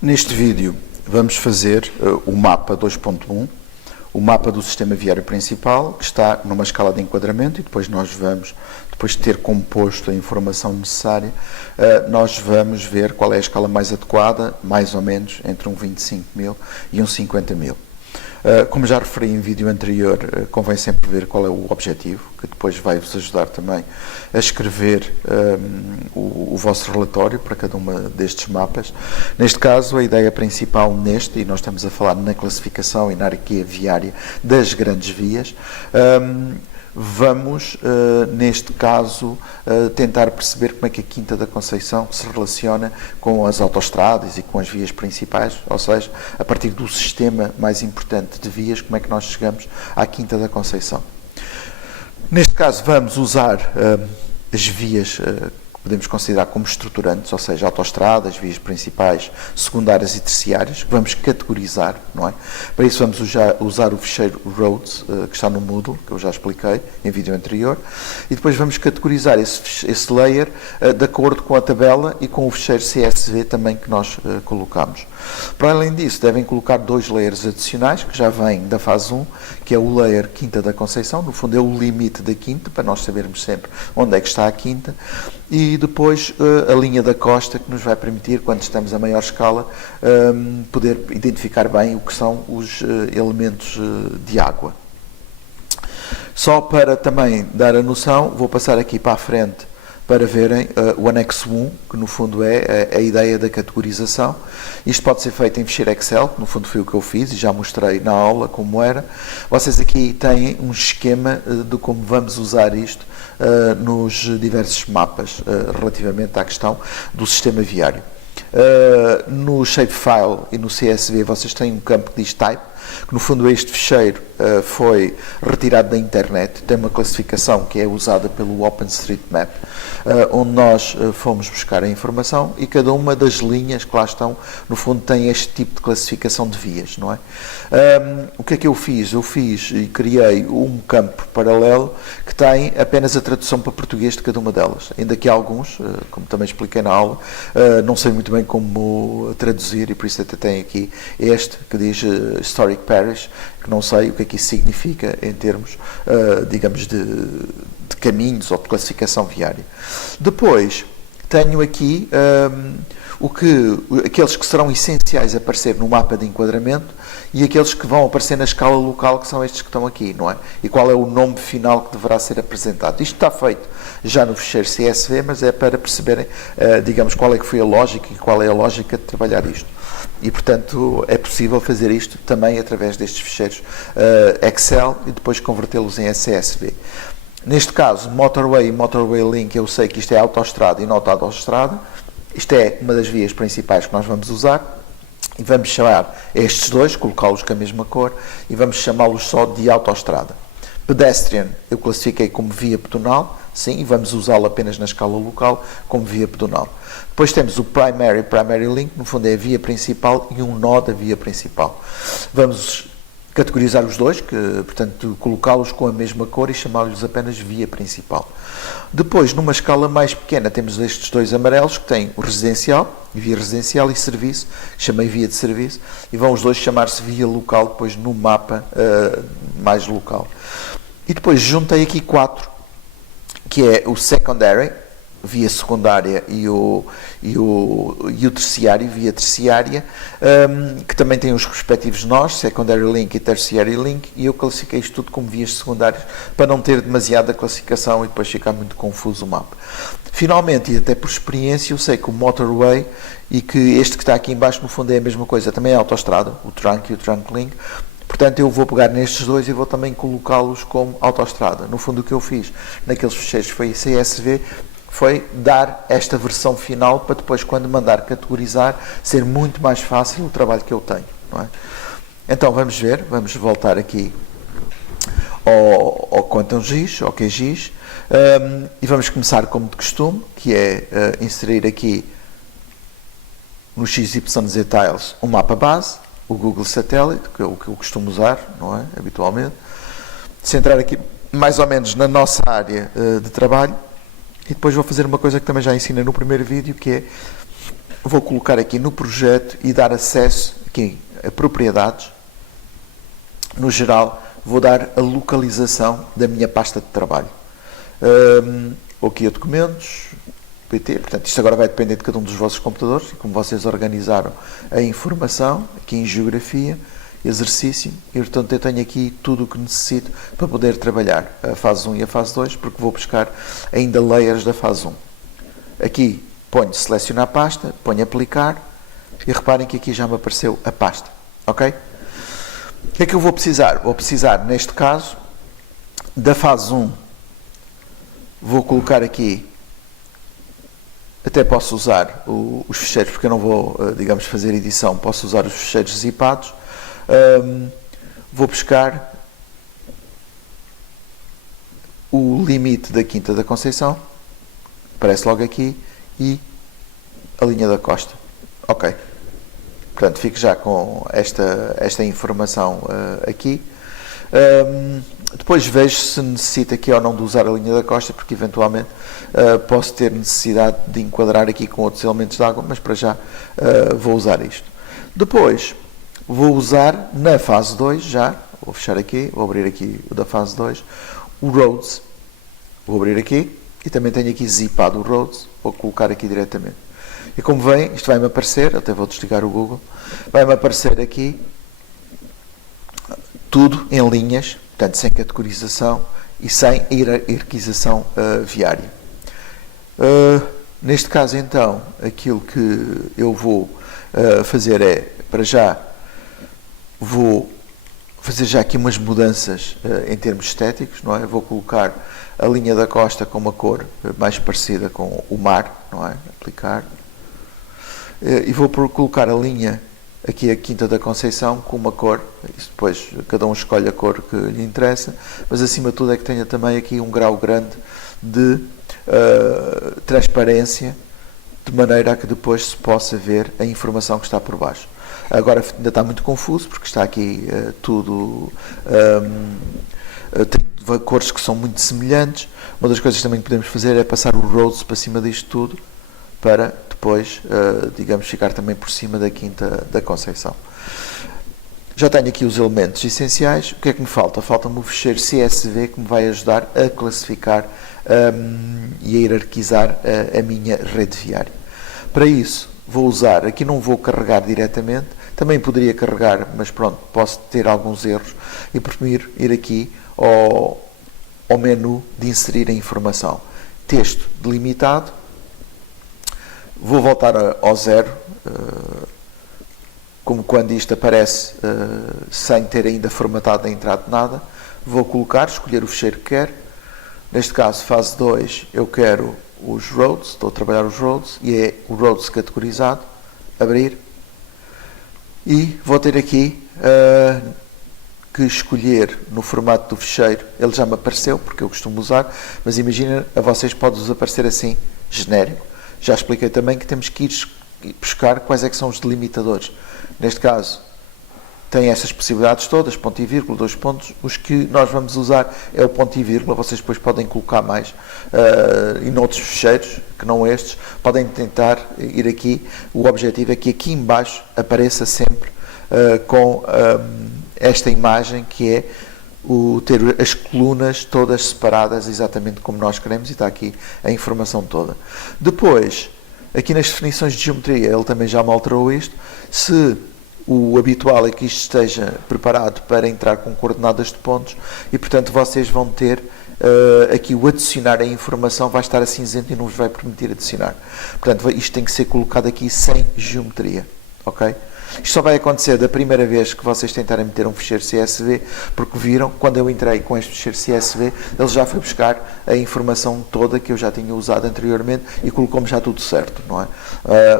Neste vídeo vamos fazer o mapa 2.1, o mapa do sistema viário principal, que está numa escala de enquadramento, e depois nós vamos, depois de ter composto a informação necessária, nós vamos ver qual é a escala mais adequada, mais ou menos entre um 25.000 e um 50.000. Como já referi em vídeo anterior, convém sempre ver qual é o objetivo, que depois vai-vos ajudar também a escrever o vosso relatório para cada uma destes mapas. Neste caso, a ideia principal e nós estamos a falar na classificação e na hierarquia viária das grandes vias, vamos, neste caso, tentar perceber como é que a Quinta da Conceição se relaciona com as autoestradas e com as vias principais, ou seja, a partir do sistema mais importante de vias, como é que nós chegamos à Quinta da Conceição. Neste caso, vamos usar as vias que podemos considerar como estruturantes, ou seja, autoestradas, vias principais, secundárias e terciárias, que vamos categorizar, não é? Para isso vamos usar o ficheiro Roads, que está no Moodle, que eu já expliquei em vídeo anterior, e depois vamos categorizar esse layer de acordo com a tabela e com o ficheiro CSV também que nós colocamos. Para além disso, devem colocar dois layers adicionais, que já vêm da fase 1, que é o layer Quinta da Conceição, no fundo é o limite da Quinta, para nós sabermos sempre onde é que está a Quinta, e depois a linha da costa, que nos vai permitir, quando estamos a maior escala, poder identificar bem o que são os elementos de água. Só para também dar a noção, vou passar aqui para a frente para verem o anexo 1, que no fundo é a ideia da categorização. Isto pode ser feito em ficheiro Excel, que no fundo foi o que eu fiz e já mostrei na aula como era. Vocês aqui têm um esquema de como vamos usar isto nos diversos mapas relativamente à questão do sistema viário. No shapefile e no CSV vocês têm um campo que diz type, que no fundo este ficheiro foi retirado da internet, tem uma classificação que é usada pelo OpenStreetMap, onde nós fomos buscar a informação, e cada uma das linhas que lá estão, no fundo, tem este tipo de classificação de vias, não é? O que é que eu fiz? Eu fiz e criei um campo paralelo que tem apenas a tradução para português de cada uma delas. Ainda que alguns, como também expliquei na aula, não sei muito bem como traduzir, e por isso até tem aqui este que diz Historic Parish, que não sei o que é que isso significa em termos, digamos, de caminhos ou de classificação viária. Depois, tenho aqui aqueles que serão essenciais a aparecer no mapa de enquadramento e aqueles que vão aparecer na escala local, que são estes que estão aqui, não é? E qual é o nome final que deverá ser apresentado. Isto está feito já no ficheiro CSV, mas é para perceberem, digamos, qual é que foi a lógica e qual é a lógica de trabalhar isto. E, portanto, é possível fazer isto também através destes ficheiros Excel e depois convertê-los em CSV. Neste caso, Motorway e Motorway Link, eu sei que isto é autoestrada e não autoestrada. Isto é uma das vias principais que nós vamos usar. E vamos chamar estes dois, colocá-los com a mesma cor, e vamos chamá-los só de autoestrada. Pedestrian, eu classifiquei como via pedonal, sim, e vamos usá-lo apenas na escala local como via pedonal. Depois temos o Primary Link, no fundo é a via principal e um nó da via principal. Vamos categorizar os dois, portanto, colocá-los com a mesma cor e chamá-los apenas via principal. Depois, numa escala mais pequena, temos estes dois amarelos, que têm o residencial, via residencial, e serviço, que chamei via de serviço, e vão os dois chamar-se via local, depois no mapa mais local. E depois juntei aqui 4, que é o secondary, via secundária, e o terciário, via terciária, que também tem os respectivos nós, secondary link e tertiary link, e eu classifiquei isto tudo como vias secundárias para não ter demasiada classificação e depois ficar muito confuso o mapa. Finalmente, e até por experiência, eu sei que o motorway e que este que está aqui em baixo no fundo é a mesma coisa, também é autoestrada, o trunk e o trunk link. Portanto, eu vou pegar nestes dois e vou também colocá-los como autoestrada. No fundo, o que eu fiz naqueles ficheiros foi CSV, foi dar esta versão final para depois, quando mandar categorizar, ser muito mais fácil o trabalho que eu tenho, não é? Então, vamos ver, vamos voltar aqui ao Quantum GIS, ao QGIS, e vamos começar como de costume, que é inserir aqui no XYZ Tiles um mapa base, o Google Satellite, que é o que eu costumo usar, não é? Habitualmente. Centrar aqui mais ou menos na nossa área de trabalho. E depois vou fazer uma coisa que também já ensinei no primeiro vídeo, que é vou colocar aqui no projeto e dar acesso aqui a propriedades. No geral, vou dar a localização da minha pasta de trabalho. Vou aqui a documentos, PT, portanto isto agora vai depender de cada um dos vossos computadores, como vocês organizaram a informação, aqui em geografia, exercício, e portanto eu tenho aqui tudo o que necessito para poder trabalhar a fase 1 e a fase 2, porque vou buscar ainda layers da fase 1. Aqui ponho selecionar pasta, ponho aplicar, e reparem que aqui já me apareceu a pasta, ok? O que é que eu vou precisar? Vou precisar, neste caso, da fase 1, vou colocar aqui, até posso usar os ficheiros, porque eu não vou, digamos, fazer edição, posso usar os ficheiros zipados. Vou buscar o limite da Quinta da Conceição, aparece logo aqui, e a linha da costa. Ok. Portanto, fico já com esta informação aqui. Depois vejo se necessita aqui ou não de usar a linha da costa, porque eventualmente posso ter necessidade de enquadrar aqui com outros elementos de água, mas para já vou usar isto. Depois vou usar na fase 2 já, vou fechar aqui, vou abrir aqui o da fase 2, o Roads. Vou abrir aqui e também tenho aqui zipado o Roads, vou colocar aqui diretamente. E como vem, isto vai-me aparecer, até vou desligar o Google, vai-me aparecer aqui tudo em linhas, portanto sem categorização e sem hierarquização viária. Neste caso então, aquilo que eu vou fazer é, para já, vou fazer já aqui umas mudanças em termos estéticos, não é? Vou colocar a linha da costa com uma cor mais parecida com o mar, não é? Aplicar. E vou colocar a linha aqui a Quinta da Conceição com uma cor, isso depois cada um escolhe a cor que lhe interessa, mas acima de tudo é que tenha também aqui um grau grande de transparência, de maneira a que depois se possa ver a informação que está por baixo. Agora ainda está muito confuso, porque está aqui tudo, tem cores que são muito semelhantes. Uma das coisas também que podemos fazer é passar o Roads para cima disto tudo, para depois, digamos, ficar também por cima da Quinta da Conceição. Já tenho aqui os elementos essenciais. O que é que me falta? Falta-me o ficheiro CSV, que me vai ajudar a classificar e a hierarquizar a minha rede viária. Para isso, vou usar, aqui não vou carregar diretamente, também poderia carregar, mas pronto, posso ter alguns erros e preferir ir aqui ao menu de inserir a informação. Texto delimitado, vou voltar ao zero, como quando isto aparece sem ter ainda formatado nem entrado nada. Vou colocar, escolher o ficheiro que quero. Neste caso, fase 2, eu quero os Roads, estou a trabalhar os Roads, e é o Roads categorizado, abrir, e vou ter aqui que escolher no formato do ficheiro. Ele já me apareceu, porque eu costumo usar, mas imagina, a vocês pode-vos aparecer assim, genérico. Já expliquei também que temos que ir buscar quais é que são os delimitadores. Neste caso, tem essas possibilidades todas, ponto e vírgula, 2 pontos. Os que nós vamos usar é o ponto e vírgula, vocês depois podem colocar mais e noutros ficheiros, que não estes, podem tentar ir aqui. O objetivo é que aqui em baixo apareça sempre com esta imagem, que é ter as colunas todas separadas exatamente como nós queremos, e está aqui a informação toda. Depois, aqui nas definições de geometria, ele também já me alterou isto. Se o habitual é que isto esteja preparado para entrar com coordenadas de pontos, e portanto vocês vão ter aqui o adicionar a informação, vai estar a cinzento e não vos vai permitir adicionar. Portanto, isto tem que ser colocado aqui sem geometria, ok? Isto só vai acontecer da primeira vez que vocês tentarem meter um ficheiro CSV, porque viram, quando eu entrei com este ficheiro CSV, ele já foi buscar a informação toda que eu já tinha usado anteriormente e colocou-me já tudo certo, não é?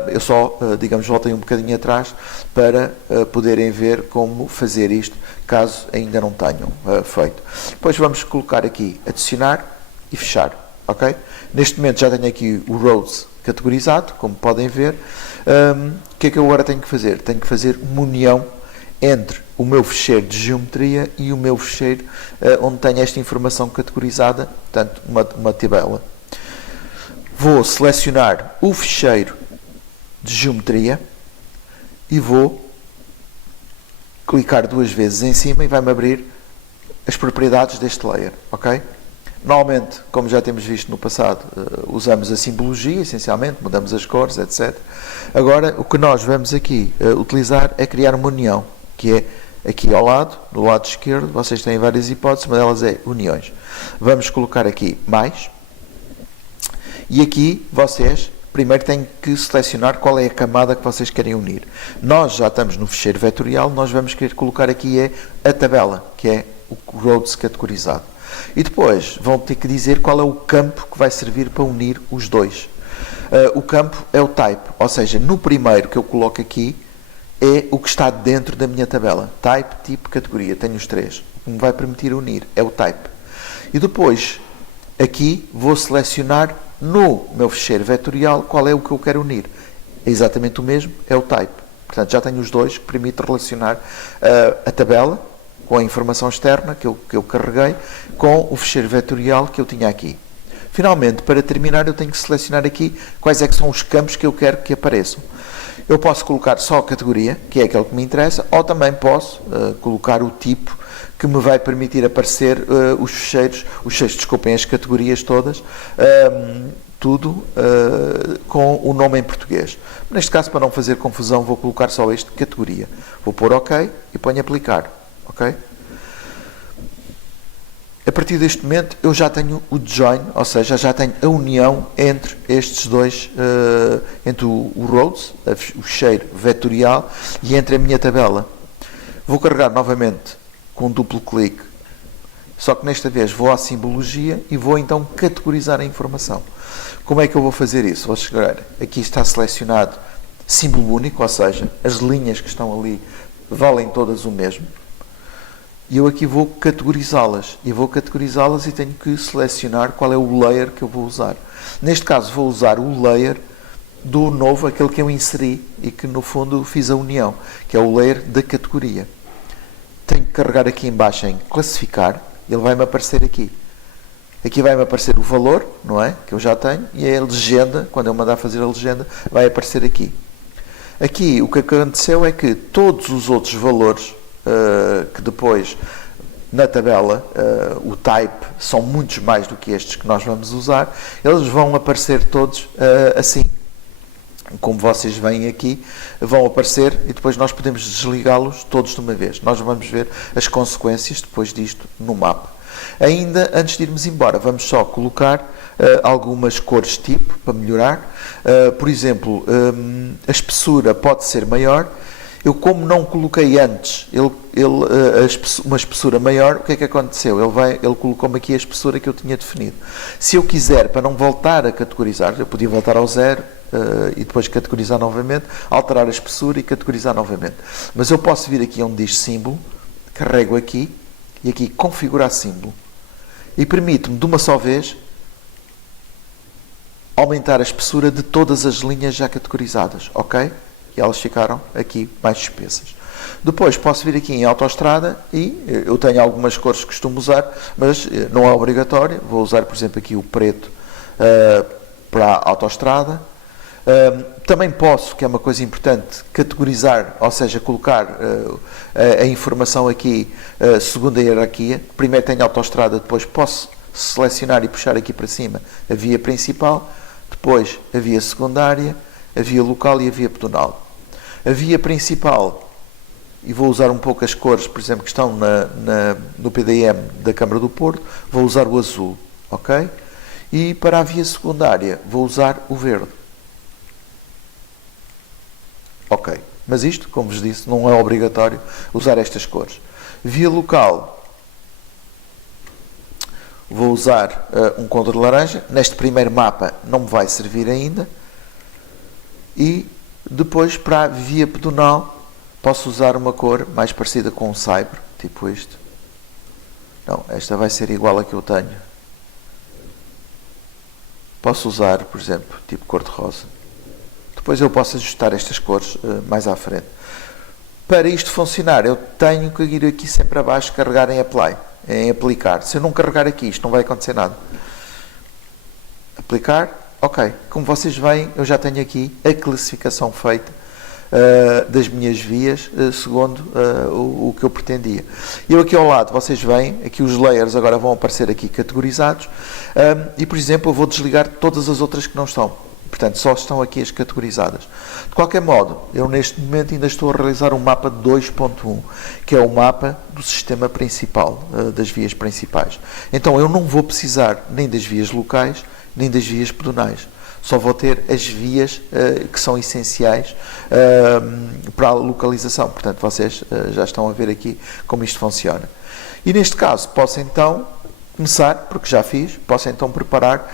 Eu só, digamos, voltei um bocadinho atrás para poderem ver como fazer isto, caso ainda não tenham feito. Depois vamos colocar aqui adicionar e fechar, ok? Neste momento já tenho aqui o Roads categorizado, como podem ver. O que é que eu agora tenho que fazer? Tenho que fazer uma união entre o meu ficheiro de geometria e o meu ficheiro onde tenho esta informação categorizada, portanto, uma tabela. Vou selecionar o ficheiro de geometria e vou clicar 2 vezes em cima e vai-me abrir as propriedades deste layer, ok? Normalmente, como já temos visto no passado, usamos a simbologia, essencialmente, mudamos as cores, etc. Agora, o que nós vamos aqui utilizar é criar uma união, que é aqui ao lado, do lado esquerdo, vocês têm várias hipóteses, uma delas é uniões. Vamos colocar aqui mais, e aqui vocês primeiro têm que selecionar qual é a camada que vocês querem unir. Nós já estamos no ficheiro vetorial, nós vamos querer colocar aqui a tabela, que é o roads categorizado. E depois vão ter que dizer qual é o campo que vai servir para unir os dois. O campo é o type, ou seja, no primeiro que eu coloco aqui é o que está dentro da minha tabela. Type, tipo, categoria, tenho os 3. O que me vai permitir unir é o type. E depois, aqui, vou selecionar no meu ficheiro vetorial qual é o que eu quero unir. É exatamente o mesmo, é o type. Portanto, já tenho os dois que permite relacionar a tabela com a informação externa que eu carreguei, com o ficheiro vetorial que eu tinha aqui. Finalmente, para terminar, eu tenho que selecionar aqui quais é que são os campos que eu quero que apareçam. Eu posso colocar só a categoria, que é aquele que me interessa, ou também posso colocar o tipo que me vai permitir aparecer os fecheiros, desculpem, as categorias todas, tudo com o nome em português. Neste caso, para não fazer confusão, vou colocar só este, categoria. Vou pôr OK e ponho aplicar. Ok? A partir deste momento eu já tenho o join, ou seja, já tenho a união entre estes dois, entre o roads, o ficheiro vetorial, e entre a minha tabela. Vou carregar novamente com um duplo clique, só que desta vez vou à simbologia e vou então categorizar a informação. Como é que eu vou fazer isso? Vou chegar, aqui está selecionado símbolo único, ou seja, as linhas que estão ali valem todas o mesmo. E eu aqui vou categorizá-las. E tenho que selecionar qual é o layer que eu vou usar. Neste caso vou usar o layer do novo, aquele que eu inseri e que no fundo fiz a união, que é o layer da categoria. Tenho que carregar aqui em baixo em classificar, ele vai-me aparecer aqui. Aqui vai-me aparecer o valor, não é? Que eu já tenho, e a legenda, quando eu mandar fazer a legenda, vai aparecer aqui. Aqui o que aconteceu é que todos os outros valores que depois na tabela o type são muitos mais do que estes que nós vamos usar, eles vão aparecer todos assim, como vocês veem aqui, vão aparecer e depois nós podemos desligá-los todos de uma vez. Nós vamos ver as consequências depois disto no mapa. Ainda antes de irmos embora, vamos só colocar algumas cores tipo para melhorar. Por exemplo, a espessura pode ser maior. Eu, como não coloquei antes uma espessura maior, o que é que aconteceu? Ele colocou-me aqui a espessura que eu tinha definido. Se eu quiser, para não voltar a categorizar, eu podia voltar ao 0 e depois categorizar novamente, alterar a espessura e categorizar novamente. Mas eu posso vir aqui onde diz símbolo, carrego aqui e aqui configurar símbolo e permite-me de uma só vez aumentar a espessura de todas as linhas já categorizadas, ok? E elas ficaram aqui mais espessas. Depois posso vir aqui em autoestrada e eu tenho algumas cores que costumo usar, mas não é obrigatório. Vou usar, por exemplo, aqui o preto para a autoestrada. Também posso, que é uma coisa importante, categorizar, ou seja, colocar a informação aqui segundo a hierarquia. Primeiro tenho a autoestrada, depois posso selecionar e puxar aqui para cima a via principal, depois a via secundária, a via local e a via pedonal. A via principal, e vou usar um pouco as cores, por exemplo, que estão no PDM da Câmara do Porto, vou usar o azul, ok? E para a via secundária vou usar o verde. Ok, mas isto, como vos disse, não é obrigatório usar estas cores. Via local, vou usar um cor de laranja. Neste primeiro mapa não me vai servir ainda. E depois, para a via pedonal, posso usar uma cor mais parecida com um cyber, tipo isto. Não, esta vai ser igual a que eu tenho. Posso usar, por exemplo, tipo cor-de-rosa. Depois eu posso ajustar estas cores mais à frente. Para isto funcionar, eu tenho que ir aqui sempre abaixo, carregar em Apply, em aplicar. Se eu não carregar aqui, isto não vai acontecer nada. Aplicar. Ok, como vocês veem, eu já tenho aqui a classificação feita das minhas vias segundo o que eu pretendia. Eu aqui ao lado, vocês veem, aqui os layers agora vão aparecer aqui categorizados e, por exemplo, eu vou desligar todas as outras que não estão. Portanto, só estão aqui as categorizadas. De qualquer modo, eu neste momento ainda estou a realizar um mapa 2.1, que é o mapa do sistema principal, das vias principais. Então, eu não vou precisar nem das vias locais, nem das vias pedonais. Só vou ter as vias que são essenciais para a localização. Portanto, vocês já estão a ver aqui como isto funciona. E neste caso, posso então começar, porque já fiz, posso então preparar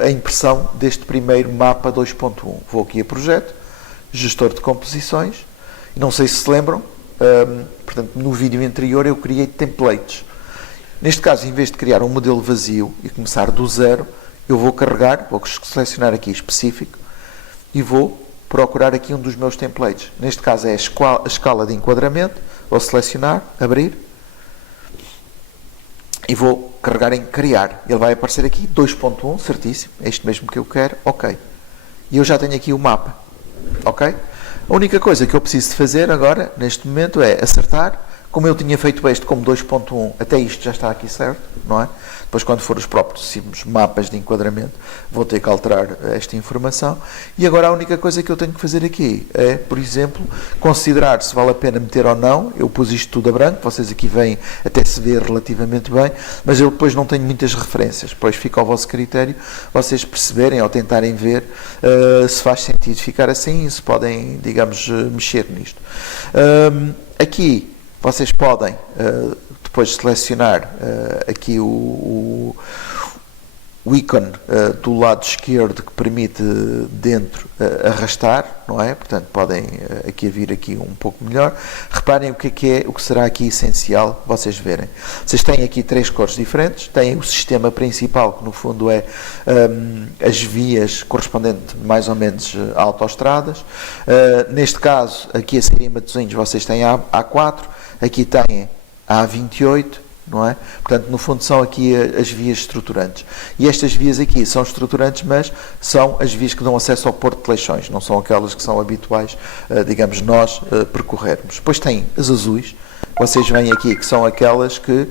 a impressão deste primeiro mapa 2.1. Vou aqui a projeto, gestor de composições, e não sei se se lembram, portanto, no vídeo anterior eu criei templates. Neste caso, em vez de criar um modelo vazio e começar do zero, eu vou carregar, vou selecionar aqui específico e vou procurar aqui um dos meus templates. Neste caso é a escala de enquadramento, vou selecionar, abrir e vou carregar em criar. Ele vai aparecer aqui 2.1, certíssimo, é isto mesmo que eu quero, ok. E eu já tenho aqui o mapa, ok? A única coisa que eu preciso de fazer agora, neste momento, é acertar. Como eu tinha feito este como 2.1, até isto já está aqui certo, não é? Depois, quando for os próximos mapas de enquadramento, vou ter que alterar esta informação. E agora a única coisa que eu tenho que fazer aqui é, por exemplo, considerar se vale a pena meter ou não. Eu pus isto tudo a branco, vocês aqui veem até se ver relativamente bem, mas eu depois não tenho muitas referências. Depois fica ao vosso critério vocês perceberem ou tentarem ver se faz sentido ficar assim, se podem, digamos, mexer nisto. Aqui vocês podem depois selecionar aqui o ícone do lado esquerdo que permite dentro arrastar, não é? Portanto, podem aqui vir aqui um pouco melhor. Reparem o que o que será aqui essencial vocês verem. Vocês têm aqui três cores diferentes, têm o sistema principal, que no fundo é as vias correspondentes mais ou menos a autoestradas. Neste caso, aqui a sair em Matosinhos, vocês têm a A4, aqui têm a A28, não é? Portanto, no fundo são aqui as vias estruturantes. E estas vias aqui são estruturantes, mas são as vias que dão acesso ao Porto de Leixões, não são aquelas que são habituais, digamos, nós percorrermos. Depois tem as azuis, vocês veem aqui, que são aquelas que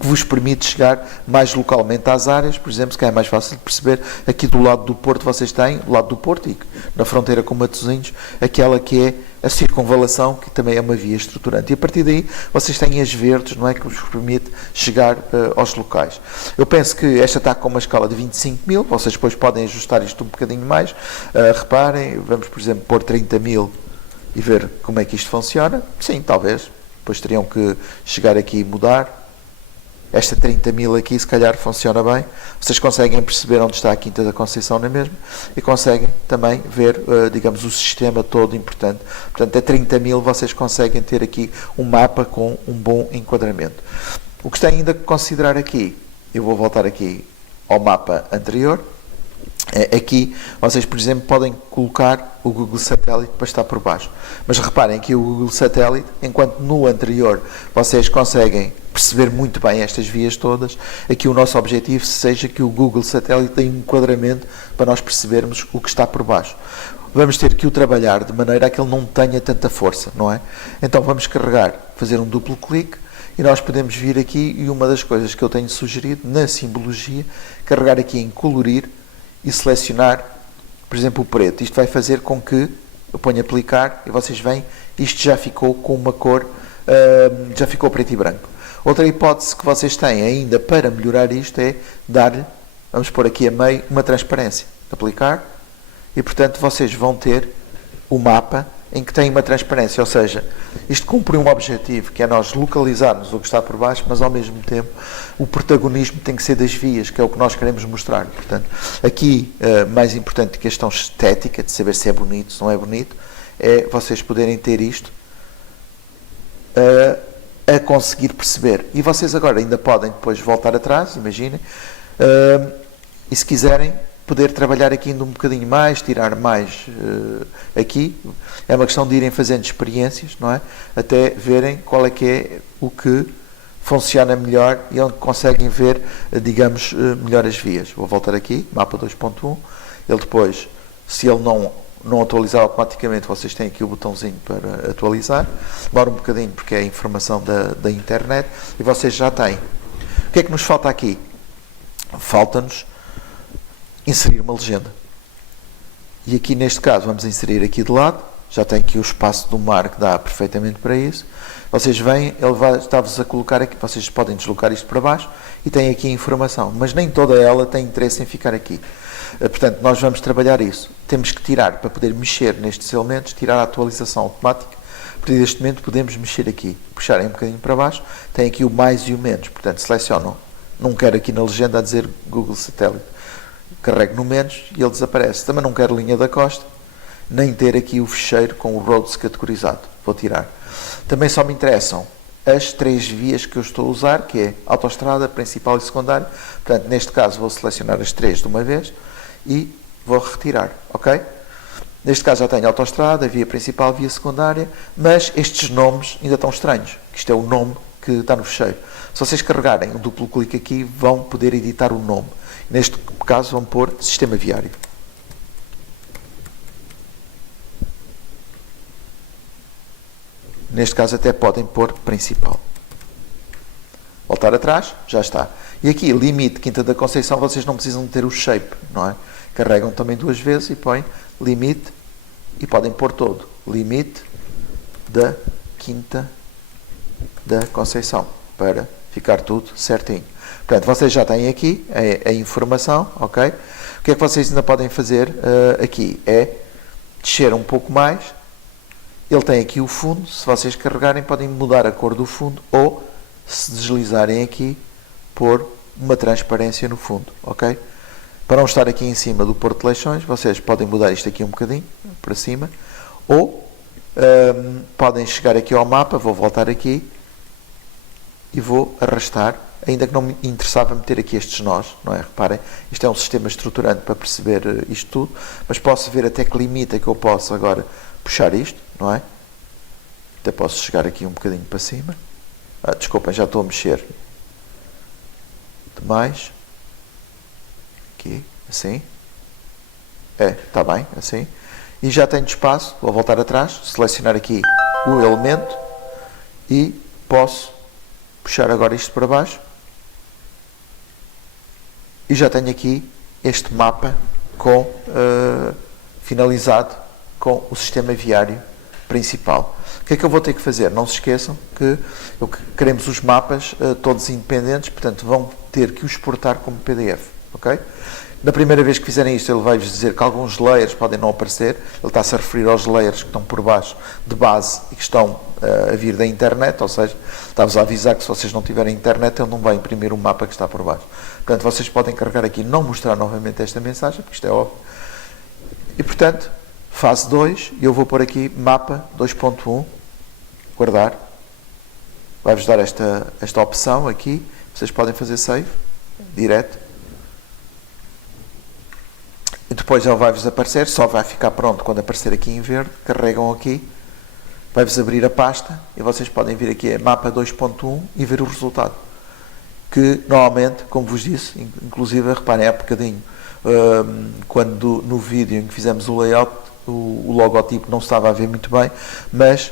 que vos permite chegar mais localmente às áreas. Por exemplo, que é mais fácil de perceber, aqui do lado do Porto vocês têm, do lado do Porto e na fronteira com Matosinhos, aquela que é a circunvalação, que também é uma via estruturante. E a partir daí vocês têm as verdes, não é, que vos permite chegar aos locais. Eu penso que esta está com uma escala de 25.000, vocês depois podem ajustar isto um bocadinho mais. Reparem, vamos, por exemplo, pôr 30.000 e ver como é que isto funciona. Sim, talvez. Depois teriam que chegar aqui e mudar. Esta 30.000 aqui, se calhar, funciona bem. Vocês conseguem perceber onde está a Quinta da Conceição na mesma e conseguem também ver, digamos, o sistema todo importante. Portanto, a 30.000 vocês conseguem ter aqui um mapa com um bom enquadramento. O que está ainda a considerar aqui, eu vou voltar aqui ao mapa anterior. Aqui vocês, por exemplo, podem colocar o Google Satélite para estar por baixo, mas reparem que o Google Satélite, enquanto no anterior vocês conseguem perceber muito bem estas vias todas, aqui o nosso objetivo seja que o Google Satélite tenha um enquadramento para nós percebermos o que está por baixo. Vamos ter que o trabalhar de maneira a que ele não tenha tanta força, não é? Então vamos carregar, fazer um duplo clique e nós podemos vir aqui, e uma das coisas que eu tenho sugerido na simbologia, carregar aqui em colorir e selecionar, por exemplo, o preto. Isto vai fazer com que eu ponha aplicar e vocês veem, isto já ficou com uma cor, já ficou preto e branco. Outra hipótese que vocês têm ainda para melhorar isto é dar-lhe, vamos pôr aqui a meio, uma transparência. Aplicar e, portanto, vocês vão ter o mapa em que tem uma transparência, ou seja, isto cumpre um objetivo, que é nós localizarmos o que está por baixo, mas ao mesmo tempo o protagonismo tem que ser das vias, que é o que nós queremos mostrar. Portanto, aqui, mais importante que a questão estética, de saber se é bonito, se não é bonito, é vocês poderem ter isto a conseguir perceber. E vocês agora ainda podem depois voltar atrás, imaginem, e se quiserem, poder trabalhar aqui ainda um bocadinho mais, tirar mais aqui. É uma questão de irem fazendo experiências, não é? Até verem qual é que é o que funciona melhor e onde conseguem ver, digamos, melhor as vias. Vou voltar aqui, mapa 2.1, ele depois, se ele não atualizar automaticamente, vocês têm aqui o botãozinho para atualizar, demora um bocadinho porque é a informação da internet, e vocês já têm. O que é que nos falta aqui? Falta-nos inserir uma legenda. E aqui neste caso vamos inserir aqui de lado, já tem aqui o espaço do mar que dá perfeitamente para isso. Vocês veem, ele vai estar-vos a colocar aqui, vocês podem deslocar isto para baixo e tem aqui a informação, mas nem toda ela tem interesse em ficar aqui. Portanto, nós vamos trabalhar isso. Temos que tirar, para poder mexer nestes elementos, tirar a atualização automática. A partir deste momento podemos mexer aqui, puxarem um bocadinho para baixo, tem aqui o mais e o menos, portanto selecionam, não quero aqui na legenda a dizer Google Satélite, carrego no menos e ele desaparece. Também não quero linha da costa, nem ter aqui o fecheiro com o roads categorizado, vou tirar. Também só me interessam as 3 vias que eu estou a usar, que é autoestrada, principal e secundária. Portanto, neste caso vou selecionar as 3 de uma vez e vou retirar, ok? Neste caso já tenho autoestrada, via principal, via secundária, mas estes nomes ainda estão estranhos, que isto é o nome que está no fecheiro. Se vocês carregarem um duplo clique aqui, vão poder editar o nome. Neste caso vão pôr sistema viário. Neste caso até podem pôr principal. Voltar atrás, já está. E aqui, limite Quinta da Conceição, vocês não precisam ter o shape, não é? Carregam também 2 vezes e põem limite e podem pôr todo. Limite da Quinta da Conceição, para ficar tudo certinho. Portanto, vocês já têm aqui a informação, ok? O que é que vocês ainda podem fazer aqui? É descer um pouco mais. Ele tem aqui o fundo, se vocês carregarem podem mudar a cor do fundo ou, se deslizarem aqui, pôr uma transparência no fundo, ok? Para não estar aqui em cima do Porto de Leixões, vocês podem mudar isto aqui um bocadinho, para cima, ou podem chegar aqui ao mapa, vou voltar aqui, e vou arrastar, ainda que não me interessava meter aqui estes nós, não é? Reparem, isto é um sistema estruturante para perceber isto tudo, mas posso ver até que limite é que eu posso agora puxar isto, não é? Até posso chegar aqui um bocadinho para cima. Desculpem, já estou a mexer demais. Aqui, assim. Está bem, assim. E já tenho espaço, vou voltar atrás, selecionar aqui o elemento e posso puxar agora isto para baixo. E já tenho aqui este mapa finalizado com o sistema viário principal. O que é que eu vou ter que fazer? Não se esqueçam que queremos os mapas todos independentes, portanto vão ter que os exportar como PDF, ok? Na primeira vez que fizerem isto, ele vai-vos dizer que alguns layers podem não aparecer, ele está-se a referir aos layers que estão por baixo de base e que estão a vir da internet, ou seja, está-vos a avisar que se vocês não tiverem internet, ele não vai imprimir o mapa que está por baixo. Portanto, vocês podem carregar aqui e não mostrar novamente esta mensagem, porque isto é óbvio. E, portanto, fase 2, eu vou pôr aqui mapa 2.1, guardar, vai-vos dar esta opção aqui, vocês podem fazer save, direto, e depois ele vai-vos aparecer, só vai ficar pronto quando aparecer aqui em verde, carregam aqui, vai-vos abrir a pasta, e vocês podem vir aqui a mapa 2.1 e ver o resultado, que normalmente, como vos disse, inclusive, reparem, há bocadinho, quando no vídeo em que fizemos o layout, o logotipo não se estava a ver muito bem, mas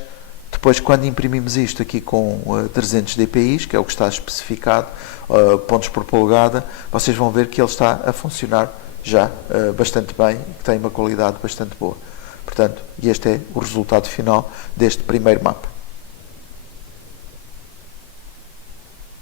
depois quando imprimimos isto aqui com 300 dpi, que é o que está especificado, pontos por polegada, vocês vão ver que ele está a funcionar já bastante bem e que tem uma qualidade bastante boa. Portanto, este é o resultado final deste primeiro mapa.